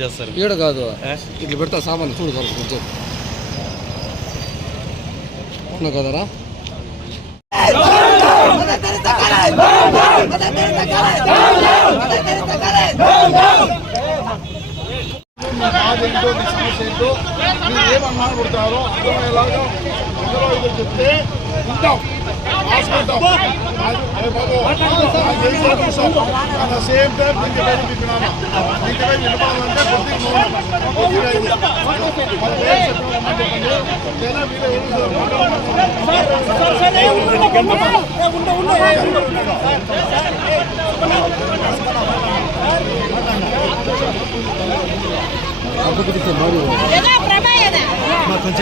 చేస్తారు. ఈడ కాదు. ఇట్లా పెడతా సామాన్ చూడు సార్ కొంచెం అవునా కదరా? ఏంటో మీరు ఏమన్నా కొడతారో అర్థమయ్యేలాగా అందరూ ఇది చెప్తే వింటాం. సేమ్ టైం నీకు వెళ్ళి విన్నాను నీకు వెళ్ళి వినపాలంటే కొద్దిగా మౌనం కొద్దిగా ఇది మనం ఏం చెప్పామని చెప్పండి లేదా మీరు ఏం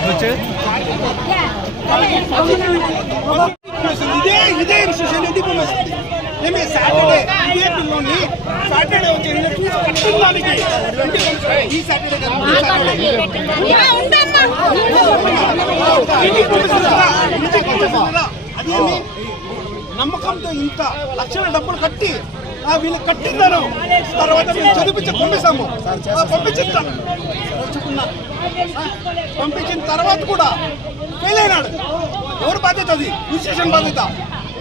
కొంచెం కొంచెం ఇదే ఇదే ఇన్స్టిట్యూషన్ ఎందుకు వస్తుంది మేము సాటర్డే ఇదే పిల్లల్ని సాటర్డే వచ్చి కట్టుకోవడానికి ఈ సాటర్డే? అదేమి? నమ్మకంతో ఇంత లక్షల డబ్బులు కట్టి ఆ వీళ్ళు కట్టిందాను. తర్వాత మేము చదివించి పంపిస్తాము. ఆ, పంపించిన తర్వాత కూడా ఫెయిల్ అయినాడు. ఎవరు బాధ్యత అది? ఇన్స్టిట్యూషన్ బాధ్యత.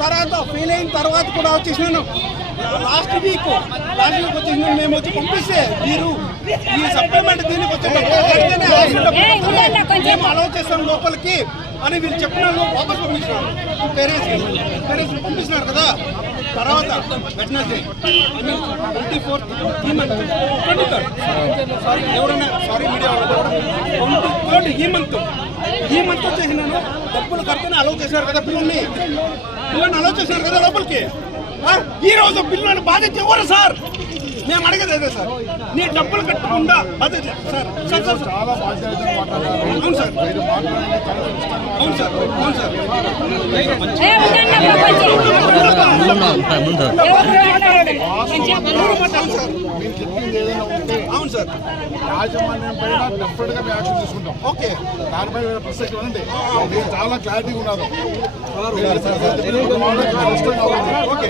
తర్వాత ఫెయిల్ అయిన తర్వాత కూడా వచ్చేసినాను లాస్ట్ వీక్ లాస్ట్ వీక్ వచ్చేసిన మేము వచ్చి పంపిస్తే మీరు ఈ సప్లిమెంట్ దీనికి వచ్చేటప్పుడు మేము అలౌ చేస్తాం లోపలికి అని వీళ్ళు చెప్పినాను వాపస్ పంపించినారు పేరెంట్స్ పేరెంట్స్ పంపిస్తున్నారు కదా. తర్వాత వెడ్నెస్డే ట్వంటీ ఫోర్త్ ఈ మంత్ ట్వంటీ థర్డ్ సారీ ఎవరైనా సారీ మీడియా ట్వంటీ థర్డ్ ఈ మంత్ ఈ మంత్ వచ్చేసినాను డబ్బులు కడితేనే అలౌ చేశారు కదా పిల్లల్ని. పిల్లల్ని అలౌ చేశారు కదా లోపలికి? ఈ రోజు పిల్లల్ని బాధ్యత ఎవరు సార్? మేము అడిగేది అదే సార్. నీ డబ్బులు కట్టకుండా బాధ్యత సార్ సార్ సార్. చాలా అవును సార్. అవును సార్ అవును సార్. ఎవరు మాట్లాడాలి సార్. మీరు చెప్పింది ఏదైనా ఉంటే అవును సార్. యాజమాన్యం పైన డెఫినెట్గా యాక్షన్ తీసుకుంటాం. ఓకే. దానిపై ప్రసక్తి మీరు చాలా క్లారిటీగా ఉన్నారు. ఉంది. ఓకే.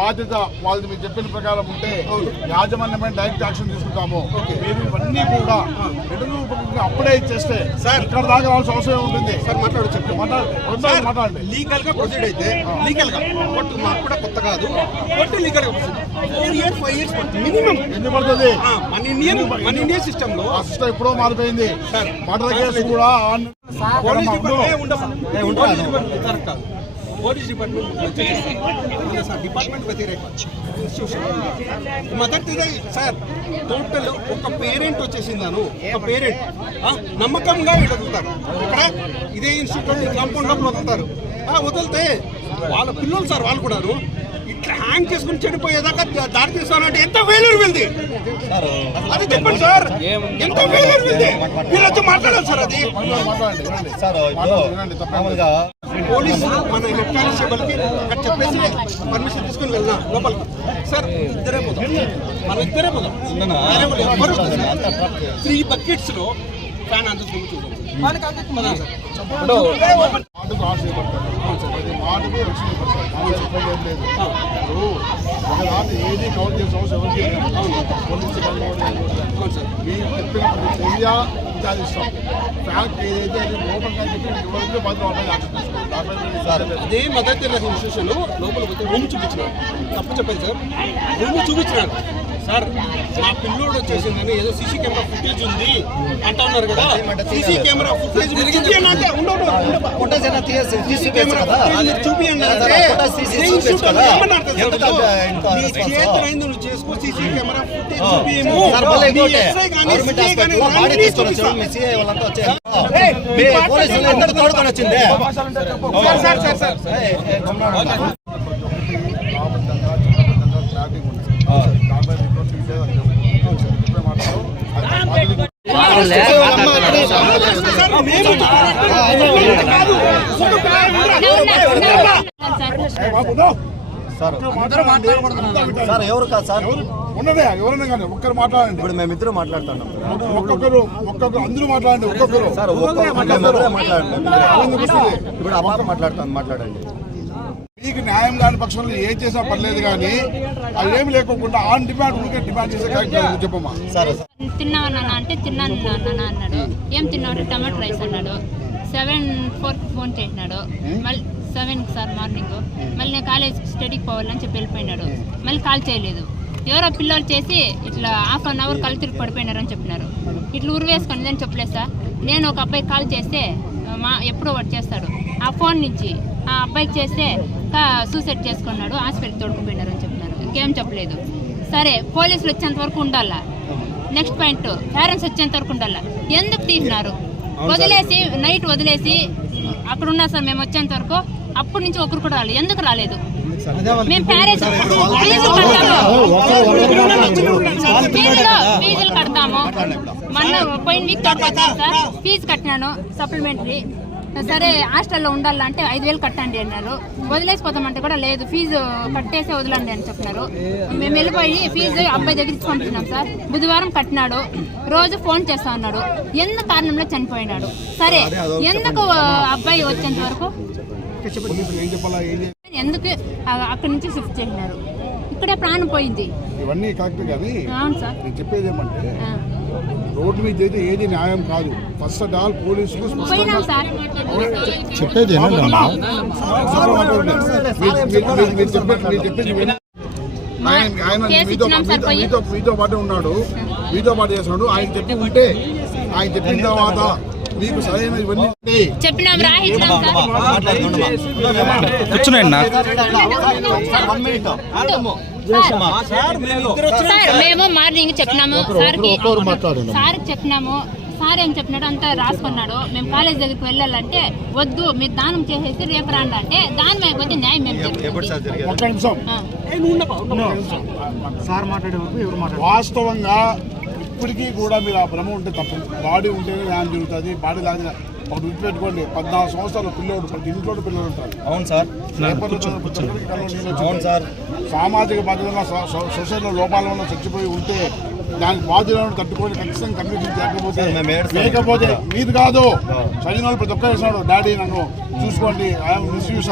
బాధ్యత వాళ్ళు మీరు చెప్పిన ప్రకారం ఉంటే యాజమాన్యమైన డైరెక్ట్ యాక్షన్ తీసుకుంటాము. మీరు ఇవన్నీ కూడా రూపంగా అప్పుడే ఇచ్చేస్తే సార్. ఇక్కడ దాకా రావాల్సిన అవసరం ఉంటుంది సార్ మాట్లాడు చెప్పండి. మాట్లాడండి సార్ మాట్లాడండి. లీగల్గా ప్రొసీడ్ అయితే లీగల్గా కొట్టు మాకు కూడా కొత్త కాదు. కొట్టు లీగల్గా four years five years minimum ఎన్ని పడుతుంది? మన ఇండియన్ మన ఇండియన్ సిస్టమ్లో. ఆ సిస్టమ్ ఎప్పుడో మారిపోయింది. సార్. మర్డర్ కేసు కూడా ఆన్- పోలీస్ డిపార్ట్మెంట్ సార్ కాదు పోలీస్ డిపార్ట్మెంట్ వచ్చేసి సార్ డిపార్ట్మెంట్ వ్యతిరేక ఇన్స్టిట్యూషన్ మొదటిది సార్ టోటల్ ఒక పేరెంట్ వచ్చేసిందాను ఒక పేరెంట్ నమ్మకంగా వెళ్తారు ఇక్కడ ఇదే ఇన్స్టిట్యూట్ కాంపౌండ్లో వదులుతారు. ఆ, వదిలితే వాళ్ళ పిల్లలు సార్ వాళ్ళు కూడాను ఇట్లా హ్యాంగ్ చేసుకుని చెడిపోయేదాకా దారి తీస్తానంటే ఎంత వేలూరు వెళ్ది అది చెప్పండి సార్. ఎంత వేలూరు వెళ్ది మీరు వచ్చి మాట్లాడాలి సార్ అది. మాట్లాడండి వినండి. మాట్లాడండి, వినండి, తప్పకుండా పోలీసు మన హెడ్ కానిస్టేబుల్కి అక్కడ చెప్పేసి పర్మిషన్ తీసుకుని వెళ్దాం లోపలికి. సార్ ఇద్దరే పోదాం. మనం ఇద్దరే పోదాం. వేరే వాళ్ళు ఎవ్వరు వద్దు సార్. త్రీ బకెట్స్లో ఫ్యాన్ అందుకుని చూద్దాం. సార్. మాటకు మాటకు రక్షణ లేదు. ఏది చేసే అవసరం ఎవరికి. పోలీసు మీరు చెప్పిన చర్య విచారిస్తాం ఫ్యాక్ట్ ఏదైతే అది చెప్పి యాక్షన్ మదర్ తెరస్ ఇన్స్టిట్యూషన్ లోపల పోతే రూమ్ చూపించినారు. తప్పు చెప్పాను సార్. రూమ్ చూపించినారు. సార్ మా పిల్లోడు వచ్చేసిందని ఏదో సీసీ కెమెరా ఫుటేజ్ ఉంది అంటా ఉన్నారు కదా సీసీ కెమెరా ఫుటేజ్ చూపియండి అంటే ఉండవు, అయినా కెమెరా చూపియండి అంటే? చేతులైంది నువ్వు చేసుకో సీసీ కెమెరా ఫుటేజ్. చూపియము. పోలీసులు ఎంత తోడుకొని వచ్చింది sir, sir, sir, sir. Sir. Sir sir ఎవరు కాదు సార్ ఉండదే ఎవరైనా కానీ ఒక్కరు మాట్లాడండి ఇప్పుడు మేమిద్దరు మాట్లాడుతున్నాం ఒక్కొక్కరు ఒక్కొక్కరు అందరూ మాట్లాడండి ఒక్కొక్కరు సార్ ఒక్కొక్క మేమిద్దరే మాట్లాడండి? ఇప్పుడు ఆ పాప మాట్లాడుతాను మాట్లాడండి మీకు న్యాయం కాని పక్షంలో ఏం చేసినా పర్లేదు కానీ అది ఏమి లేకోకుండా ఆన్ డిమాండ్ ఉంటే డిమాండ్ చేసే కాదు, చెప్పమ్మా సరే తిన్నావా నాన్న? అంటే తిన్నాను నాన్న అన్నాడు. ఏం తిన్నావు? టమాటో రైస్ అన్నాడు. సెవెన్ ఫోర్కి ఫోన్ చేసినాడు. మళ్ళీ సెవెన్కి సార్ మార్నింగ్. మళ్ళీ నేను కాలేజ్ స్టడీకి పోవాలని చెప్పి వెళ్ళిపోయినాడు. మళ్ళీ కాల్ చేయలేదు. ఎవరో పిల్లలు చేసి ఇట్లా హాఫ్ అన్ అవర్ కళ్ళు తిరిగి పడిపోయినారని చెప్పినారు. ఇట్లా ఉరి వేసుకొని అని చెప్పలేదు సార్. నేను ఒక అబ్బాయి కాల్ చేస్తే మా ఎప్పుడో వాడు చేస్తాడు. ఆ ఫోన్ నుంచి ఆ అబ్బాయికి చేస్తే సూసైడ్ చేసుకున్నాడు హాస్పిటల్ తోడుకుపోయినారని చెప్పినారు. ఇంకేం చెప్పలేదు. సరే పోలీసులు వచ్చేంత వరకు ఉండాలా? నెక్స్ట్ పాయింట్ పేరెంట్స్ వచ్చేంత వరకు ఉండాలా. ఎందుకు తీసినారు? వదిలేసి నైట్ వదిలేసి అక్కడ ఉన్నా సార్ మేము వచ్చేంత వరకు అప్పటి నుంచి ఒకరు కూడా రాలేదు ఎందుకు రాలేదు? మేము పేరెంట్స్ ఫీజులు కడతాము. మొన్న పోయిన వీక్ సార్. ఫీజు కట్టినాను సప్లిమెంటరీ సరే హాస్టల్లో ఉండాలంటే ఐదు వేలు కట్టండి అన్నారు. వదిలేసిపోతామంటే కూడా లేదు ఫీజు కట్టేసే వదలండి అని చెప్పినారు. మేము వెళ్ళిపోయి ఫీజు అబ్బాయి దగ్గర ఇచ్చి పంపించినాం సార్. బుధవారం కట్టినాడు రోజు ఫోన్ చేస్తా ఉన్నాడు ఎందుకు కారణంలో చనిపోయినాడు? సరే ఎందుకు అబ్బాయి వచ్చేంత వరకు? ఎందుకు అక్కడి నుంచి షిఫ్ట్ చేసినారు? ఇక్కడే ప్రాణం పోయింది. ఇవన్నీ కరెక్ట్ కానీ అవును సార్. నేను చెప్పేది ఏమంటే. రోడ్డు మీద అయితే ఏది న్యాయం కాదు ఫస్ట్ ఆఫ్ ఆల్ పోలీసులు చెప్పేది మీతో పాటు ఉన్నాడు మీతో పాటు చేస్తున్నాడు ఆయన చెప్పి ఉంటే ఆయన చెప్పిన తర్వాత మీకు సరైన ఇవన్నీ చెప్పినాం రాహించినాం సార్. సార్ మేము మార్నింగ్ చెప్పినాము. సార్కి సార్కి చెప్పినాము. సార్ ఏం చెప్పినాడు అంతా రాసుకున్నాడు. మేము కాలేజ్ దగ్గరికి వెళ్ళాలంటే వద్దు మీరు దానం చేసేసి రేపు రండి అంటే దానం అయిపోతే న్యాయం. వాస్తవంగా ఇప్పటికీ కూడా మీరు ఆ భ్రమ ఉంటే తప్పు. బాడీ ఉంటేనే న్యాయం జరుగుతుంది. బాడీ లాగా ఒకటి గుర్తుపెట్టుకోండి. పద్నాలుగు సంవత్సరాల పిల్లలు ప్రతి ఇంట్లో పిల్లలు ఉంటారు. అవును సార్. అవును సార్. సామాజిక సొ- సొసైటీలో లోపాల వల్ల చచ్చిపోయి ఉంటే దానికి బాధ్యులను తట్టుకొని ఖచ్చితంగా కన్విక్షన్ చేయకపోతే. లేకపోతే మీది కాదు. చదివిన వాళ్ళు ప్రతి ఒక్కరు వేసినాడు డాడీ నన్ను చూసుకోండి. ఐఎమ్ మిస్యూస్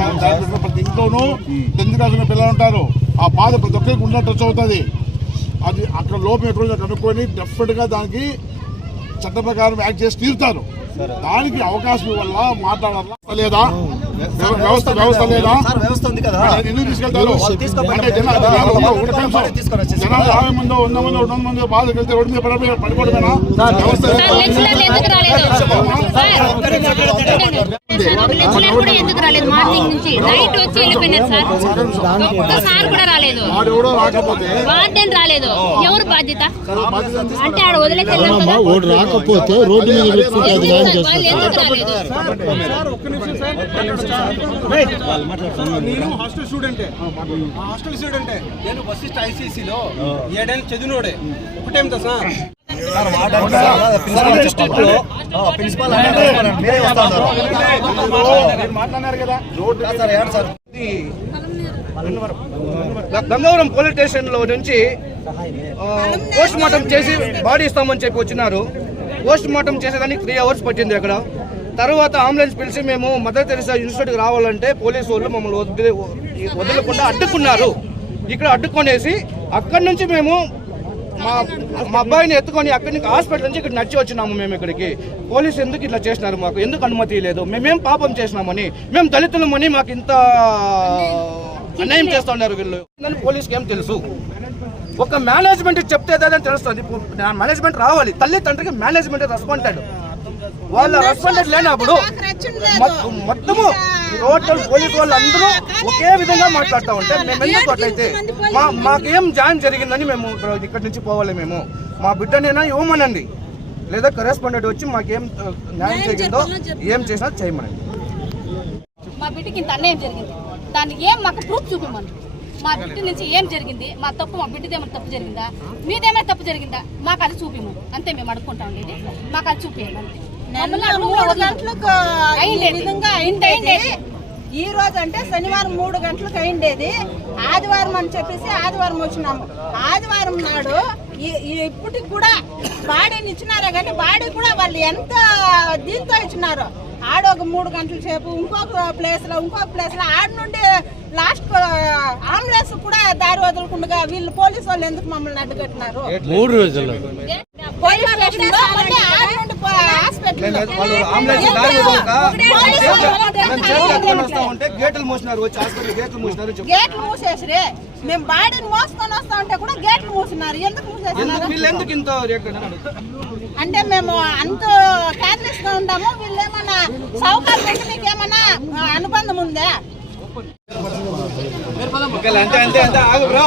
ప్రతి ఇంట్లోనూ టెన్త్ క్లాస్ ఉన్న పిల్లలు ఉంటారు. ఆ బాధ ప్రతి ఒక్కరికి ఉన్నట్టు వచ్చి అవుతుంది. అది అక్కడ లోపం ఎక్కడో కనుక్కొని డెఫినెట్గా దానికి చట్ట ప్రకారం యాక్ట్ చేసి తీరుతారు దానికి అవకాశం వల్ల మాట్లాడాలా లేదా వ్యవస్థ వ్యవస్థ లేదా ఎందుకు తీసుకెళ్తారు అంటే జనాలు యాభై మందో వంద మందో రెండు వందల మందో బాధకు వెళ్తే రోడ్డు మీద పడిపోయి పడిపోవడమేనా వ్యవస్థ సార్ కూడా ఎందుకు రాలేదు? మార్నింగ్ నుంచి నైట్ వచ్చి వెళ్ళిపోయినారు సార్. ఒక్కసారి కూడా రాలేదు. వార్డెన్ రాలేదు. ఎవరు బాధ్యత. అంటే ఆడ వదిలేసి ఓడి రాకపోతే రోడ్డు మీద పెట్టుకుంటే ఎందుకు రాలేదు? నేను హాస్టల్ స్టూడెంటే. హాస్టల్ స్టూడెంటే. నేను వశిష్ఠ ఐసీసీలో ఏడేళ్ళు చదివినోడే. ఒకటేం సార్? ప్రిన్సిపల్ మీరే మాట్లాడారు కదా. సార్. సార్ గంగవరం పోలీస్ స్టేషన్లో నుంచి పోస్ట్ మార్టం చేసి బాడీ ఇస్తామని చెప్పి వచ్చినారు. పోస్ట్ మార్టం చేసేదానికి త్రీ అవర్స్ పట్టింది అక్కడ. తర్వాత అంబులెన్స్ పిలిచి మేము మదర్ తెరిసా ఇన్స్టిట్యూట్కి రావాలంటే పోలీసు వాళ్ళు మమ్మల్ని వదిలి వదలకుండా అడ్డుకున్నారు. ఇక్కడ అడ్డుకొనేసి అక్కడి నుంచి మేము మా మా అబ్బాయిని ఎత్తుకొని అక్కడి నుంచి హాస్పిటల్ నుంచి ఇక్కడ నడిచి వచ్చినాము మేము ఇక్కడికి. పోలీసు ఎందుకు ఇట్లా చేసినారు మాకు? ఎందుకు అనుమతి లేదు? మేమేం పాపం చేసినామని మేము దళితులమని మాకు ఇంత అన్యాయం చేస్తున్నారు వీళ్ళు. పోలీస్కి ఏం తెలుసు? ఒక మేనేజ్మెంట్ చెప్తే తెలుస్తుంది. మేనేజ్మెంట్ రావాలి. తల్లి తండ్రికి మేనేజ్మెంట్ రెస్పాండ్ వాళ్ళ రెస్పాండెడ్ లేనప్పుడు మొత్తము టోటల్ పోలీస్ వాళ్ళు అందరూ ఒకే విధంగా మాట్లాడుతూ ఉంటే మేము ఎందుకు అట్లయితే? మా మాకేం జాయిన్ జరిగిందని మేము ఇక్కడ- నుంచి పోవాలి మేము. మా బిడ్డనైనా ఇవ్వమనండి. లేదా కరెస్పాండెంట్ వచ్చి మాకేం న్యాయం జరిగిందో ఏం చేసినా చేయమనండి. మా బిడ్డకి ఇంత అన్యాయం జరిగింది. దానికి ఏం మాకు ప్రూఫ్ చూపిమ్మను మా బిడ్డ నుంచి ఏం జరిగింది? మా తప్పు మా బిడ్డదేమైనా తప్పు జరిగిందా? మీదేమైనా తప్పు జరిగిందా? మాకు అది చూపిము అంతే మేము అడుక్కుంటాం ఉండేది మాకు అది చూపించాలి ఈ రోజు అంటే శనివారం మూడు గంటలకు అయిండేది. ఆదివారం అని చెప్పేసి ఆదివారం వచ్చినాము. ఆదివారం నాడు ఇప్పటికి కూడా బాడీని ఇచ్చినారే కానీ బాడీ కూడా వాళ్ళు ఎంత దీంతో ఇచ్చినారు. ఆడ ఒక మూడు గంటల సేపు ఇంకొక ప్లేస్లో ఇంకొక ప్లేస్లో ఆడ నుండి లాస్ట్ అంబులెన్స్ కూడా దారి వదలకుండా వీళ్ళు పోలీసు వాళ్ళు ఎందుకు మమ్మల్ని అడ్డుకట్టినారు? మూడు రోజులు. పోలీస్ స్టేషన్ గేట్లు మూసినారు వచ్చి హాస్పిటల్ గేట్లు మూసినారు చెప్పు గేట్లు మూసేసిరే. మేము బాడీని మోసుకొని వస్తా ఉంటే కూడా గేట్లు మూసినారు. ఎందుకు మూసేసినారు? వీళ్ళు ఎందుకు ఇంత అంటే మేము అంత కేర్లెస్గా ఉంటాము వీళ్ళు ఏమన్నా సౌకర్యం పెట్టి మీకు ఏమన్నా అనుబంధం ఉందా? అంతే అంతే అంతే. ఆగు బ్రో.